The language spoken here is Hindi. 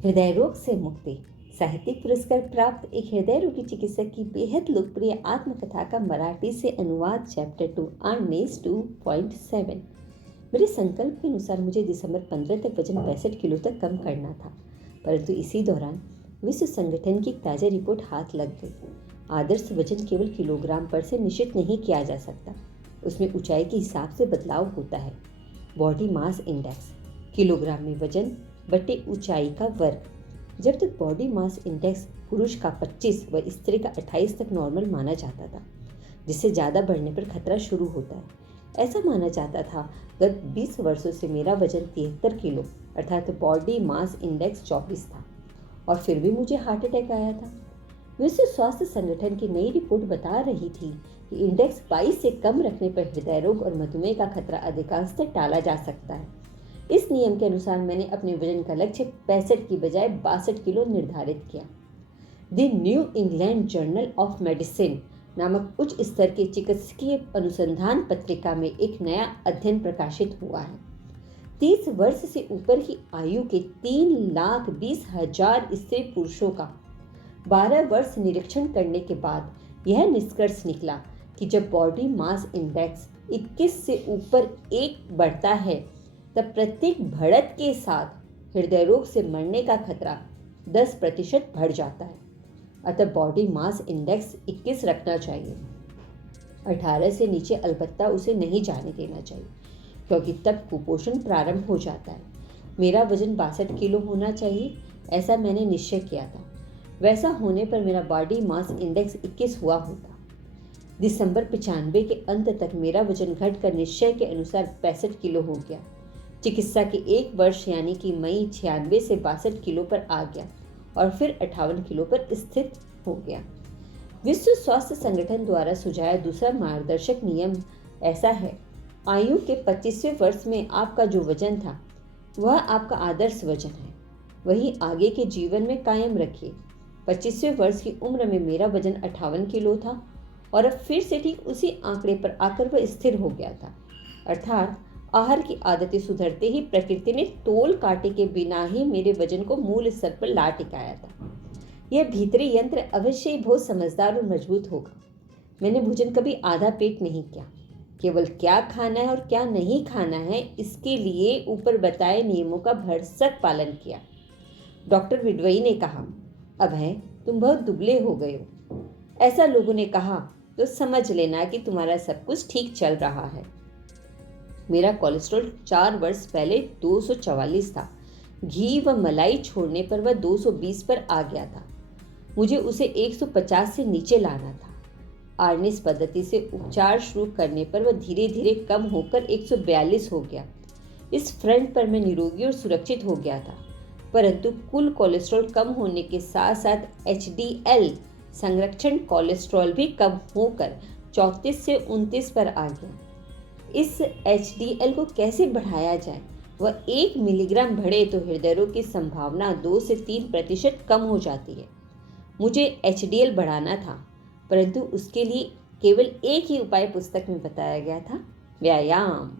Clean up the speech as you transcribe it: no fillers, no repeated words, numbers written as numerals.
हृदय रोग से मुक्ति साहित्यिक पुरस्कार प्राप्त एक हृदय रोगी चिकित्सक की बेहद लोकप्रिय आत्मकथा का मराठी से अनुवाद चैप्टर 2 आर्नेस 2.7। मेरे संकल्प के अनुसार मुझे दिसंबर 15 तक वजन 65 किलो तक कम करना था, परंतु इसी दौरान विश्व संगठन की एक ताज़ा रिपोर्ट हाथ लग गई। आदर्श वजन केवल किलोग्राम पर से निश्चित नहीं किया जा सकता, उसमें ऊंचाई के हिसाब से बदलाव होता है। बॉडी मास इंडेक्स किलोग्राम में वजन बटे ऊंचाई का वर्ग। जब तक बॉडी मास इंडेक्स पुरुष का 25 व स्त्री का 28 तक नॉर्मल माना जाता था, जिससे ज़्यादा बढ़ने पर खतरा शुरू होता है। ऐसा माना जाता था। गत 20 वर्षों से मेरा वजन 73 किलो अर्थात बॉडी मास इंडेक्स 24 था और फिर भी मुझे हार्ट अटैक आया था। विश्व स्वास्थ्य संगठन की नई रिपोर्ट बता रही थी कि इंडेक्स 22 से कम रखने पर हृदय रोग और मधुमेह का खतरा अधिकांशतः टाला जा सकता है। इस नियम के अनुसार मैंने अपने वजन का लक्ष्य 65 की बजाय 62 किलो निर्धारित किया। The new England journal of medicine नामक उच्च स्तर की चिकित्सकीय अनुसंधान पत्रिका में एक नया अध्ययन प्रकाशित हुआ है। 30 वर्ष से ऊपर की आयु के 3,20,000 स्त्री पुरुषों का 12 वर्ष निरीक्षण करने के बाद यह निष्कर्ष निकला कि जब बॉडी मास इंडेक्स 21 से ऊपर 1 बढ़ता है, तब प्रत्येक बढ़त के साथ हृदय रोग से मरने का खतरा 10% बढ़ जाता है। अतः बॉडी मास इंडेक्स 21 रखना चाहिए। 18 से नीचे अलबत्ता उसे नहीं जाने देना चाहिए, क्योंकि तब कुपोषण प्रारंभ हो जाता है। मेरा वजन 62 किलो होना चाहिए, ऐसा मैंने निश्चय किया था। वैसा होने पर मेरा बॉडी मास इंडेक्स 21 हुआ होता। दिसंबर 95 के अंत तक मेरा वजन घटकर निश्चय के अनुसार 65 किलो हो गया। चिकित्सा के 1 वर्ष यानी कि मई 96 से 62 किलो पर आ गया और फिर 58 किलो पर स्थित हो गया। विश्व स्वास्थ्य संगठन द्वारा सुझाया दूसरा मार्गदर्शक नियम ऐसा है: आयु के 25वें वर्ष में आपका जो वजन था वह आपका आदर्श वजन है, वही आगे के जीवन में कायम रखिए। 25वें वर्ष की उम्र में मेरा वजन 58 किलो था और अब फिर से ठीक उसी आंकड़े पर आकर वह स्थिर हो गया था। अर्थात आहार की आदतें सुधरते ही प्रकृति ने तोल काटे के बिना ही मेरे वजन को मूल स्तर पर ला टिकाया था। यह भीतरी यंत्र अवश्य ही बहुत समझदार और मजबूत होगा। मैंने भोजन कभी आधा पेट नहीं किया, केवल क्या खाना है और क्या नहीं खाना है इसके लिए ऊपर बताए नियमों का भरसक पालन किया। डॉक्टर विडवई ने कहा, अभय तुम बहुत दुबले हो गए हो। ऐसा लोगों ने कहा तो समझ लेना कि तुम्हारा सब कुछ ठीक चल रहा है। मेरा कोलेस्ट्रॉल 4 वर्ष पहले 244 था। घी व मलाई छोड़ने पर वह 220 पर आ गया था। मुझे उसे 150 से नीचे लाना था। आर्नेस पद्धति से उपचार शुरू करने पर वह धीरे धीरे कम होकर 142 हो गया। इस फ्रंट पर मैं निरोगी और सुरक्षित हो गया था, परंतु कुल कोलेस्ट्रॉल कम होने के साथ साथ एचडीएल संरक्षण कोलेस्ट्रॉल भी कम होकर 34 से 29 पर आ गया। इस एचडीएल को कैसे बढ़ाया जाए? वह 1 मिलीग्राम बढ़े तो हृदय रोग की संभावना 2 से 3% कम हो जाती है। मुझे एचडीएल बढ़ाना था, परंतु उसके लिए केवल एक ही उपाय पुस्तक में बताया गया था: व्यायाम।